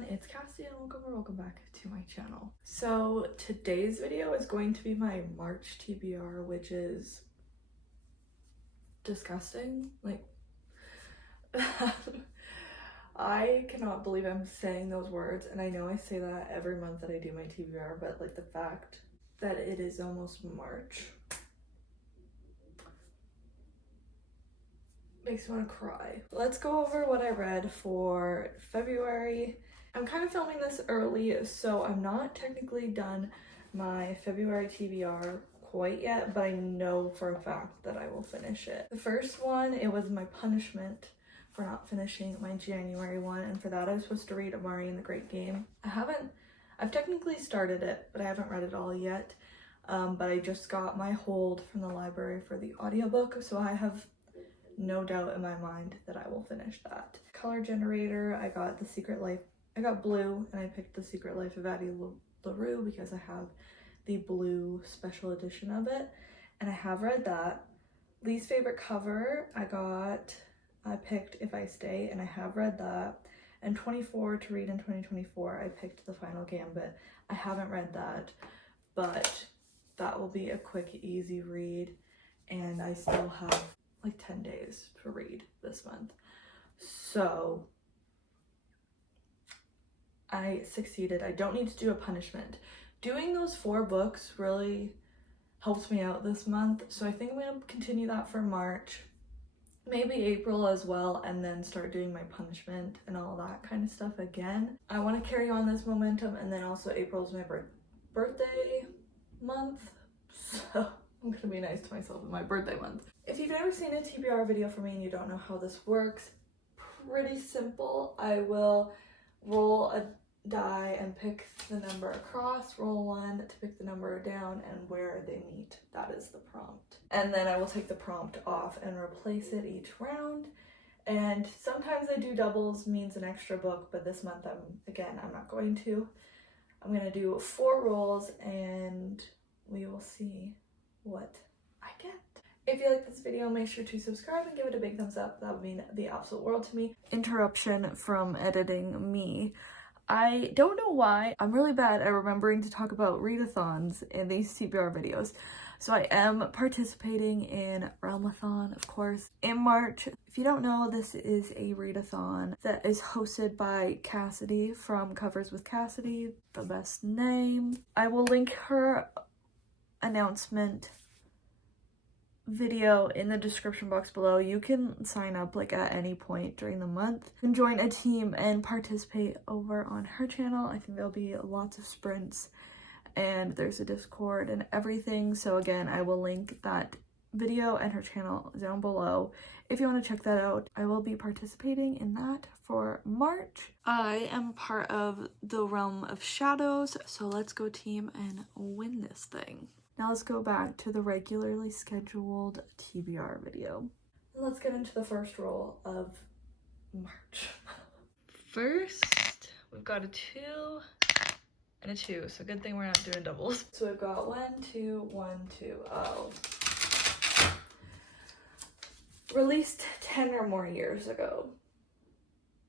everyone, it's Cassie and welcome back to my channel. So today's video is going to be my March TBR, which is disgusting. Like, I cannot believe I'm saying those words, and I know I say that every month that I do my TBR, but like the fact that it is almost March makes me want to cry. Let's go over what I read for February. I'm kind of filming this early, so I'm not technically done my February TBR quite yet, but I know for a fact that I will finish it. The first one, it was my punishment for not finishing my January one, and for that I was supposed to read Amari and the Great Game. I've technically started it, but I haven't read it all yet. But I just got my hold from the library for the audiobook, so I have no doubt in my mind that I will finish that. Color generator, I got blue, and I picked The Secret Life of Addie LaRue because I have the blue special edition of it, and I have read that. Least favorite cover, I picked If I Stay, and I have read that. And 24 to read in 2024, I picked The Final Gambit. I haven't read that, but that will be a quick, easy read, and I still have like 10 days to read this month. So I succeeded. I don't need to do a punishment. Doing those 4 books really helps me out this month, so I think I'm going to continue that for March, maybe April as well, and then start doing my punishment and all that kind of stuff again. I want to carry on this momentum, and then also April is my birthday month, so I'm gonna be nice to myself in my birthday month. If you've never seen a TBR video from me and you don't know how this works, pretty simple. I will roll a die and pick the number across, roll 1 to pick the number down, and where they meet. That is the prompt. And then I will take the prompt off and replace it each round. And sometimes I do doubles, means an extra book, but this month I'm not going to. I'm gonna do 4 rolls and we will see what I get. If you like this video, make sure to subscribe and give it a big thumbs up. That would mean the absolute world to me. Interruption from editing me. I don't know why. I'm really bad at remembering to talk about readathons in these TBR videos. So I am participating in realmathon, of course, in March. If you don't know, this is a readathon that is hosted by Cassidy from Covers with Cassidy, the best name. I will link her announcement video in the description box below. You can sign up like at any point during the month and join a team and participate over on her channel. I think there'll be lots of sprints and there's a Discord and everything. So again, I will link that video and her channel down below if you want to check that out. I will be participating in that for March. I am part of the Realm of Shadows, so let's go team and win this thing. Now let's go back to the regularly scheduled TBR video. Let's get into the first roll of March. First, we've got a 2 and a 2, so good thing we're not doing doubles. So we've got 1, 2, 1, 2. Oh. Released 10 or more years ago.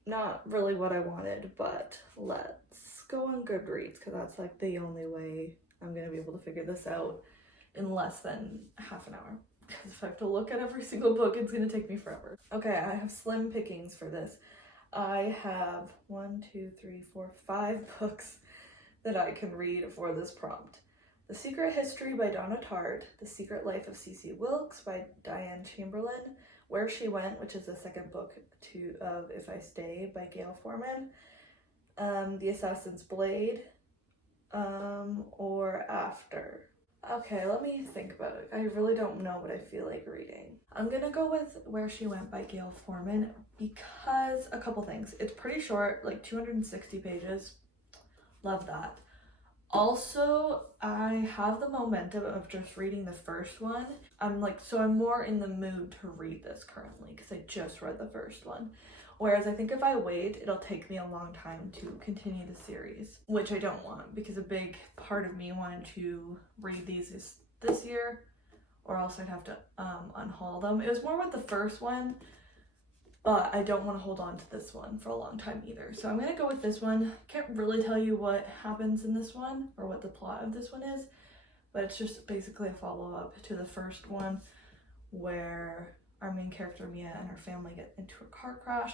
Not really what I wanted, but let's go on Goodreads, because that's like the only way I'm gonna be able to figure this out in less than half an hour. Because if I have to look at every single book, it's gonna take me forever. Okay, I have slim pickings for this. I have 5 books that I can read for this prompt. The Secret History by Donna Tartt, The Secret Life of C.C. Wilkes by Diane Chamberlain, Where She Went, which is the second book of If I Stay by Gail Forman, The Assassin's Blade, or After. Okay, let me think about it. I really don't know what I feel like reading. I'm gonna go with Where She Went by Gail Forman because a couple things. It's pretty short, like 260 pages. Love that. Also, I have the momentum of just reading the first one. I'm more in the mood to read this currently because I just read the first one. Whereas I think if I wait, it'll take me a long time to continue the series, which I don't want because a big part of me wanted to read these this year, or else I'd have to unhaul them. It was more with the first one but I don't want to hold on to this one for a long time either. So I'm going to go with this one. Can't really tell you what happens in this one or what the plot of this one is, but it's just basically a follow-up to the first one where our main character Mia and her family get into a car crash.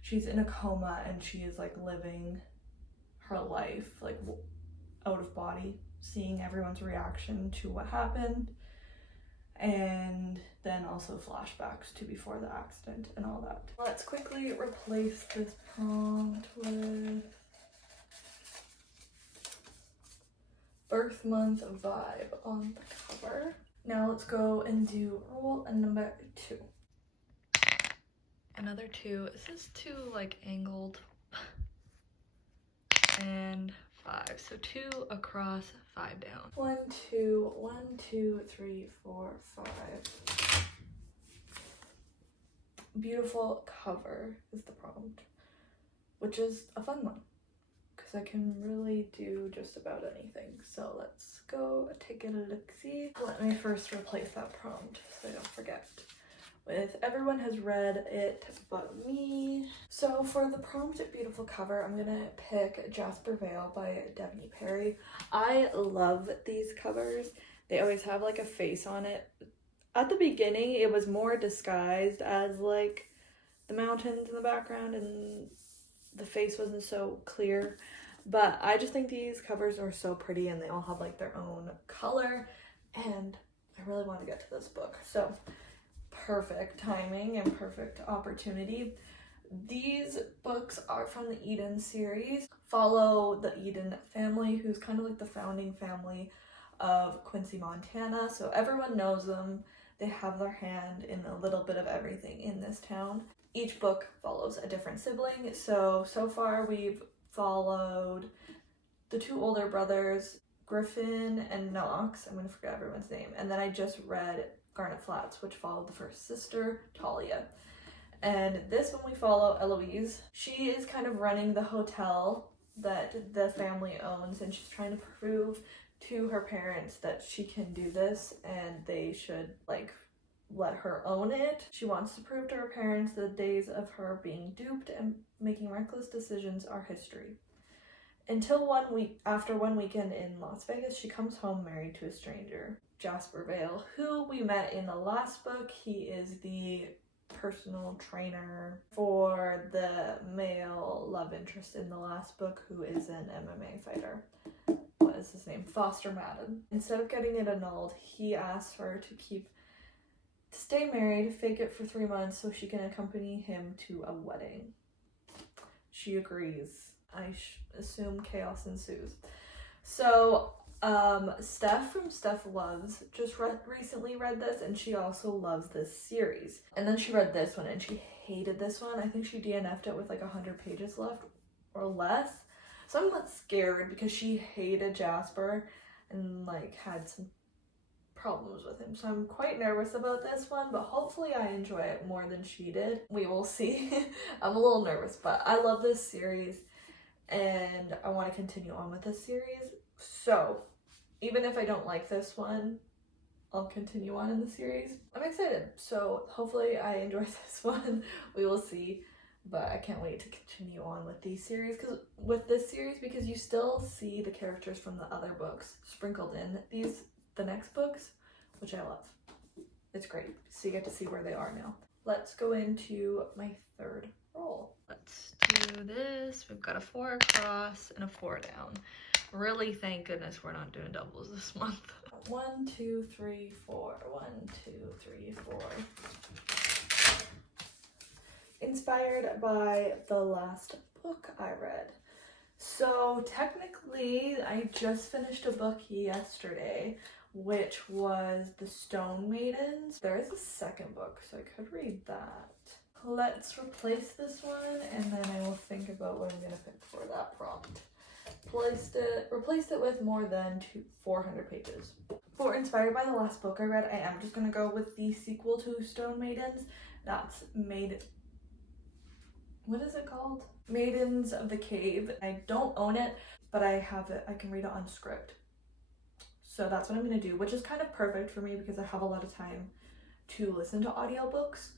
She's in a coma and she is like living her life like out of body, seeing everyone's reaction to what happened, and then also flashbacks to before the accident and all that. Let's quickly replace this prompt with birth month vibe on the cover. Now let's go and do rule number 2. Another 2. Is this 2 like angled? And 5. So 2 across, 5 down. 1, 2, 1, 2, 3, 4, 5. Beautiful cover is the prompt, which is a fun one because I can really do just about anything. So let's go take a look-see. Let me first replace that prompt so I don't forget with everyone has read it but me. So for the prompt beautiful cover, I'm gonna pick Jasper Vale by Devney Perry. I love these covers. They always have like a face on it. At the beginning it was more disguised as like the mountains in the background and the face wasn't so clear, but I just think these covers are so pretty and they all have like their own color, and I really want to get to this book. So perfect timing and perfect opportunity. These books are from the Eden series, follow the Eden family, who's kind of like the founding family of Quincy, Montana. So everyone knows them. They have their hand in a little bit of everything in this town. Each book follows a different sibling. So far we've followed the 2 older brothers, Griffin and Knox. I'm going to forget everyone's name. And then I just read Garnet Flats, which followed the first sister, Talia. And this one we follow Eloise. She is kind of running the hotel that the family owns, and she's trying to prove to her parents that she can do this and they should like let her own it. She wants to prove to her parents the days of her being duped and making reckless decisions are history. Until after one weekend in Las Vegas, she comes home married to a stranger, Jasper Vale, who we met in the last book. He is the personal trainer for the male love interest in the last book, who is an MMA fighter. What is his name? Foster Madden. Instead of getting it annulled, he asks her to stay married, fake it for 3 months so she can accompany him to a wedding. She agrees. I assume chaos ensues. So Steph from Steph Loves just recently read this, and she also loves this series. And then she read this one and she hated this one. I think she DNF'd it with like 100 pages left or less. So I'm not scared because she hated Jasper and like had some problems with him. So I'm quite nervous about this one, but hopefully I enjoy it more than she did. We will see. I'm a little nervous, but I love this series and I want to continue on with this series. So even if I don't like this one, I'll continue on in the series. I'm excited. So hopefully I enjoy this one. We will see. But I can't wait to continue on with this series because you still see the characters from the other books sprinkled in the next books, which I love. It's great. So you get to see where they are now. Let's go into my third roll. Let's do this. We've got a 4 across and a 4 down. Really, thank goodness we're not doing doubles this month. 1, 2, 3, 4. 1, 2, 3, 4. Inspired by the last book I read. So technically, I just finished a book yesterday, which was The Stone Maidens. There is a second book, so I could read that. Let's replace this one, and then I will think about what I'm going to pick for that prompt. Replaced it with more than 400 pages. For inspired by the last book I read, I am just going to go with the sequel to Stone Maidens. That's what is it called? Maidens of the Cave. I don't own it, but I have it. I can read it on script. So that's what I'm going to do, which is kind of perfect for me because I have a lot of time to listen to audiobooks.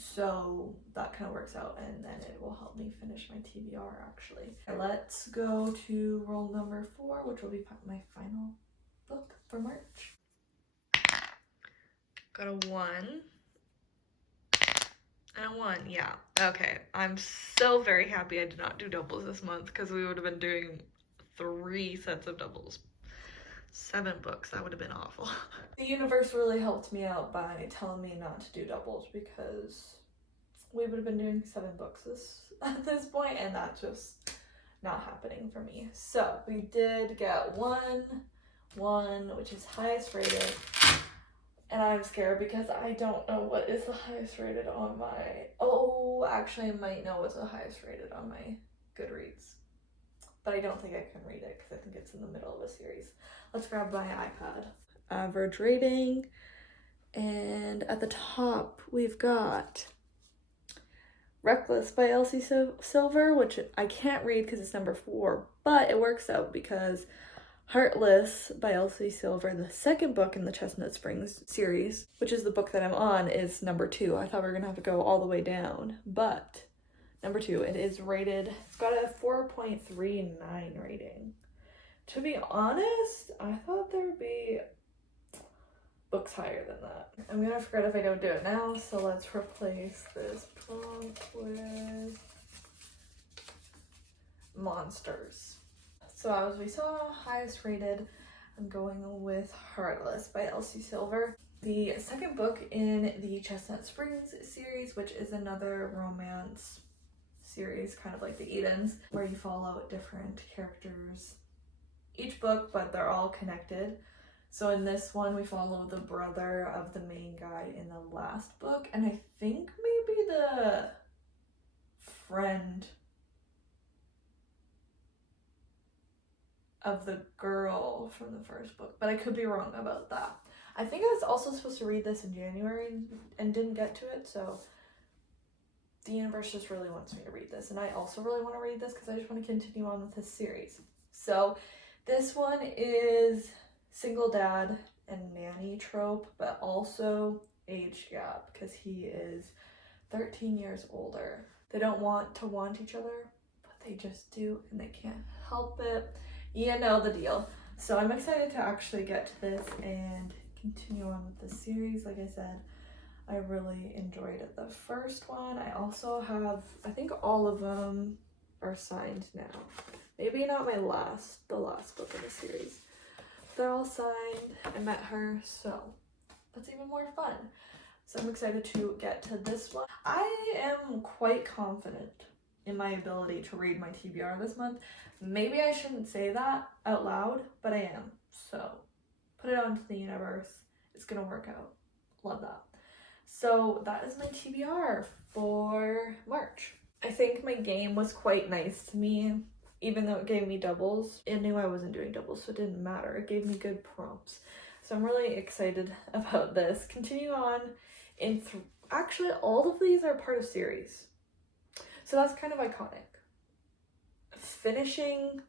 So that kind of works out, and then it will help me finish my TBR actually. Let's go to roll number 4, which will be my final book for March. Got a 1 and a 1, yeah. Okay, I'm so very happy I did not do doubles this month, because we would have been doing 3 sets of doubles. 7 books, that would have been awful. The universe really helped me out by telling me not to do doubles, because we would have been doing 7 books at this point, and that's just not happening for me. So we did get 1, which is highest rated, and I'm scared because I don't know what is the highest rated on my, oh, actually I might know what's the highest rated on my Goodreads, but I don't think I can read it because I think it's in the middle of a series. Let's grab my iPad. Average rating, and at the top we've got Reckless by Elsie Silver, which I can't read because it's number 4, but it works out because Heartless by Elsie Silver, the second book in the Chestnut Springs series, which is the book that I'm on, is number 2. I thought we were gonna have to go all the way down, but number 2, it is rated, it's got a 4.39 rating. To be honest, I thought there would be books higher than that. I'm gonna forget if I don't do it now, so let's replace this prompt with monsters. So as we saw, highest rated, I'm going with Heartless by Elsie Silver. The second book in the Chestnut Springs series, which is another romance series, kind of like the Edens, where you follow different characters each book, but they're all connected. So in this one, we follow the brother of the main guy in the last book, and I think maybe the friend of the girl from the first book, but I could be wrong about that. I think I was also supposed to read this in January and didn't get to it, so the universe just really wants me to read this, and I also really want to read this because I just want to continue on with this series. So this one is single dad and nanny trope, but also age gap, because he is 13 years older. They don't want to want each other, but they just do, and they can't help it. You know the deal. So I'm excited to actually get to this and continue on with the series. Like I said, I really enjoyed it, the first one. I also have, I think all of them are signed now. Maybe not the last book in the series. They're all signed. I met her, so that's even more fun. So I'm excited to get to this one. I am quite confident in my ability to read my TBR this month. Maybe I shouldn't say that out loud, but I am. So put it onto the universe. It's gonna work out. Love that. So that is my TBR for March. I think my game was quite nice to me. Even though it gave me doubles, it knew I wasn't doing doubles, so it didn't matter. It gave me good prompts. So I'm really excited about this. Continue on in actually, all of these are part of series. So that's kind of iconic. Finishing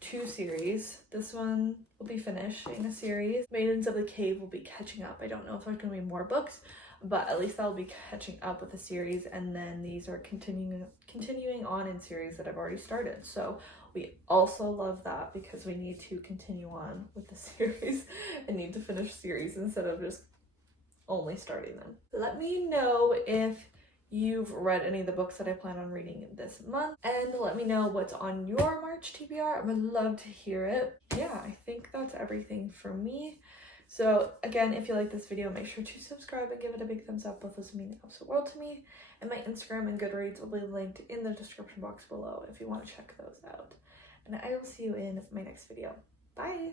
2 series. This one will be finishing a series. Maidens of the Cave will be catching up. I don't know if there's going to be more books, but at least I'll be catching up with the series, and then these are continuing on in series that I've already started. So we also love that because we need to continue on with the series and need to finish series instead of just only starting them. Let me know if you've read any of the books that I plan on reading this month, and let me know what's on your March TBR. I would love to hear it. Yeah, I think that's everything for me. So again, if you like this video, make sure to subscribe and give it a big thumbs up. Both those mean the absolute world to me. And my Instagram and Goodreads will be linked in the description box below if you want to check those out. And I will see you in my next video. Bye!